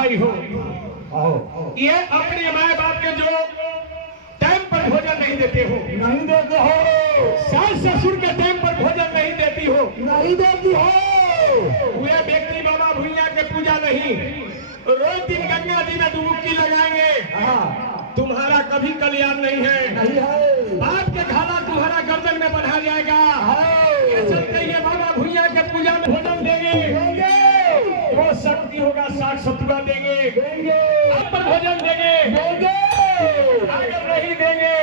भाई हो, ये अपने माए बाप के जो टाइम पर भोजन नहीं देते हो, नहीं देते हो, सास ससुर के टाइम पर भोजन नहीं देती हो, नहीं देती हो, वे व्यक्ति बाबा भुइया के पूजा नहीं, रोज दिन गंगा जी में डुबकी लगाएंगे, तुम्हारा कभी कल्याण नहीं है। बाप के खाला तुम्हारा गर्दन में बंधा जाएगा। ये चलते ये बाबा भुइया के पूजा में भोजन देंगे, वो शक्ति होगा 60-70 देंगे, आप पर भोजन देंगे, अगर नहीं देंगे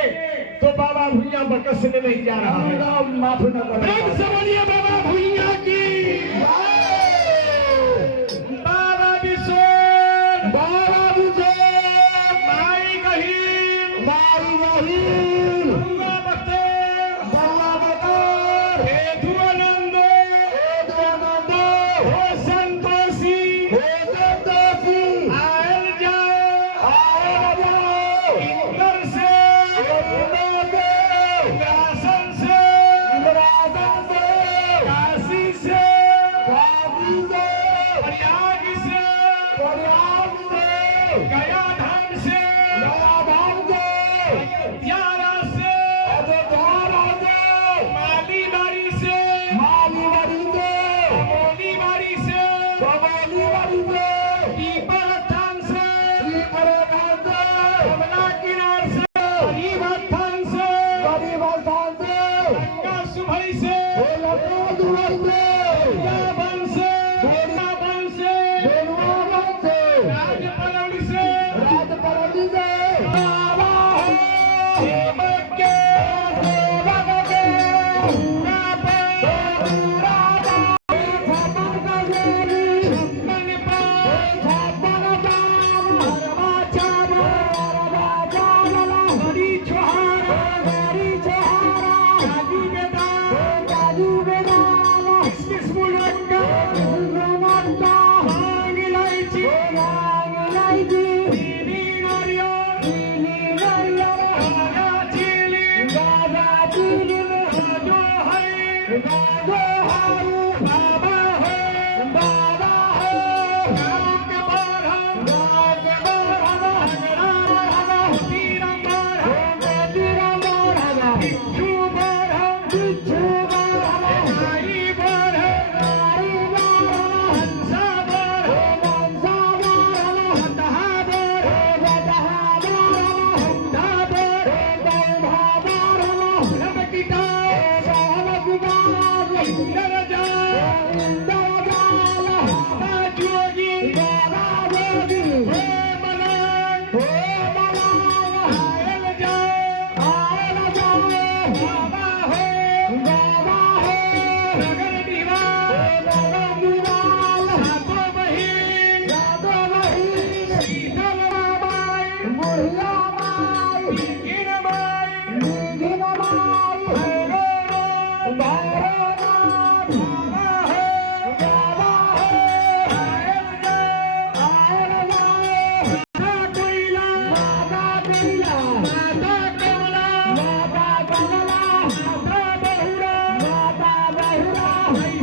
तो बाबा भुइया बकस में नहीं जा रहा है। माफ न करो। प्रेम से बोलिए बाबा भुइया की। बाबा विश्व, बाबा विजय, माई गहीर, मारी नहीं, गंगा बते, बल्ला बकार, हे धुआनंद, हे दानंद, हो संतोषी, हे संतोषी, आयल जाओ, आयल जाओ, इंद्र से, इंद्र से, इंद्रासन से, इंद्रासन से, काशी से, काशी से, प्रयाग से, प्रयाग से, गया धाम से, गया धाम से, अयोध्या से, अयोध्या से, माली बारी से, मालीवाड़ी से, मोली बारी से, कमालीवाड़ी से, पीपल थान से, श्रीपरधाम से, कमला किनार से, गरीब थान से, गरीब स्थान से, गंगा सुभई से, लखनऊ दुबई से, वन से, वन से, बेलवागढ़ से, राजपलड़ से, राजपरदी से, बाबा हो, हेमत के, सेवक के, पूरा पर, छप्पन का जोड़ी, छप्पन पर, छप्पन दाम, अरबा चावल, अरबा चावल, बड़ी छुहारा, बड़ी छोहारा, काजू बेदाम, काजू बेदाम, किसमिस मुनक्का, नमक्का, भांग इलायची, लाल इलायची, पीली नारियल, पीली नारियल, गाजा चीनी, गाजा चीनी, गाजो है, गाजो हारू, बाबा है, बाबा है, गाग बारह, गाज बढ़ावा, अगरा बारह, तीरा बारह, तेरा बढ़ावा, बिच्छू बारह, बिच्छू बढ़ावा, नाई बारह, नारी बढ़ावा, हंसा बारह, मनसा बढ़ावा, हतहा बारह, बदहा बढ़ावा, धा बारह, गंधा बढ़ावा, रमकिटा, सहमत बढ़ावा, इंद्र जाल, इंद्र जाल, बाबा जोगी, बाबा जोगी, हे मलाक, हे मलाक, आयल जाओ, आयल जाओ, बाबा हो, बाबा है, नगर निवास, नगर निवाल, सातो बहिन, जादो बहिन, शीतल बाबाई, बुढ़िया माई, गिन माई, दीघिन माई, भैरो नाथ, भैरवनाथ, बाबा हो, बाबा है, आयल जाओ, आयल जाओ, माता कोइला, माता पिला, माता कमला, माता कमला, माता बहुरा, माता बहुरा,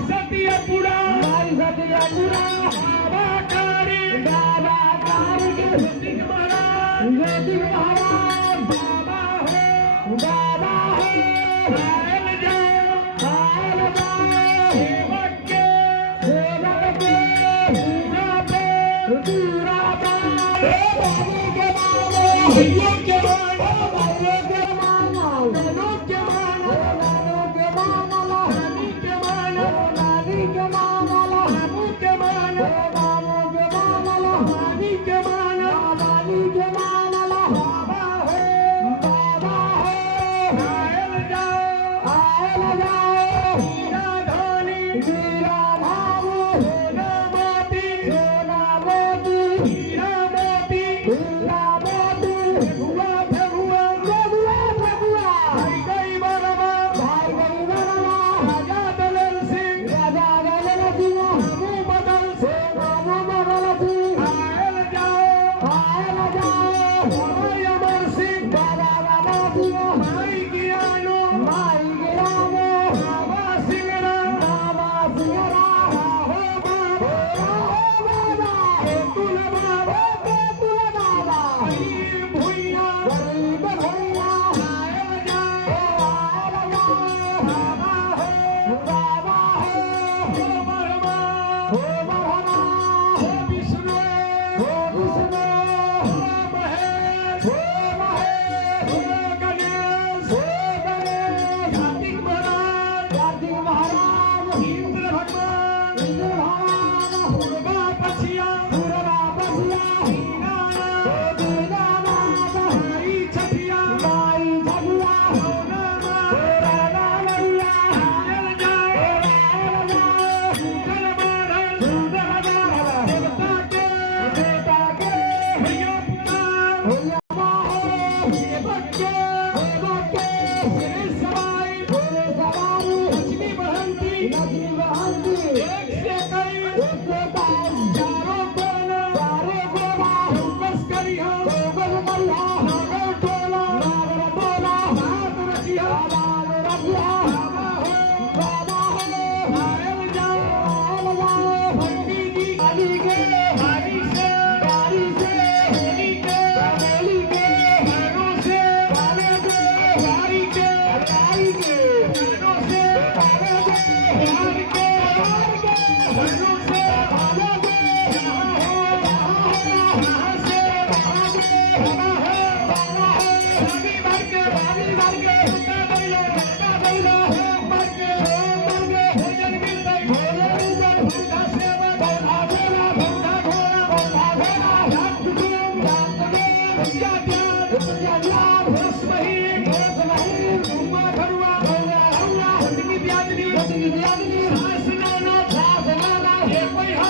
सतियपुरा, माई सतियपुरा, बाबा कारी, बाबा कारगिल, ज्योतिक महाराज, ज्योति महाराज, बाबा हो, बाबा है, आयल जाओ, आयल जाओ, सेवक के, सेवक के, पूरा पे, दूरा पार, बाबू के मानो, भैयों के मानो, बाबू के मानो, बहनों के मानो, नानू के मानो, नानी के मानो, नानी के मानो, बाबू के मानो, बाबू के मानो, नानी के मानो, नानी के मानो, बाबा हो, बाबा है, आयल जाओ, आयल जाओ, हीरा धनी, वीरा भाऊ, सोना मोती, सोना मोती, हीरा मोती, हीरा मोती,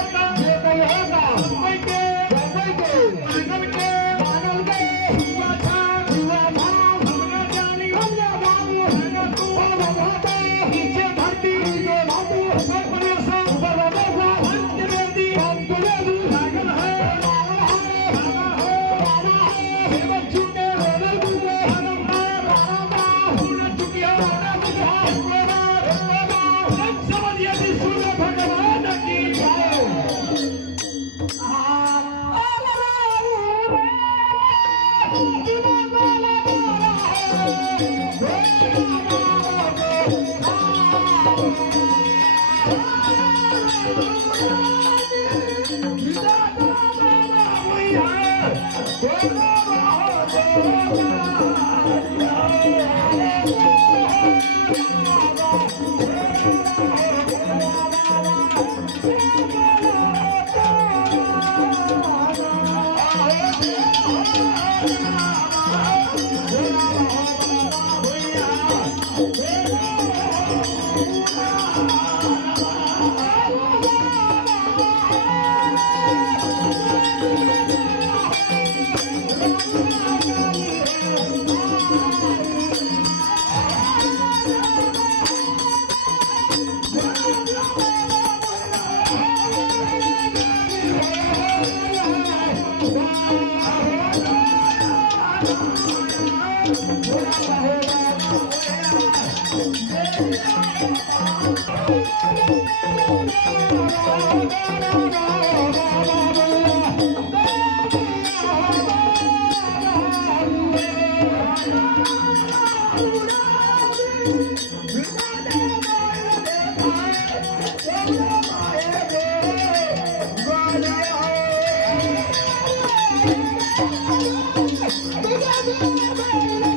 होगा ये नहीं होगा कोई के कोई के मानव के हुआ था हम न जानी ना तू नीचे धरती ऊपर परमेश्वर पंचवेदी पागल है सेवक छूटे भूल चुकी हो समझ यदि सुन भगवान की Thank you.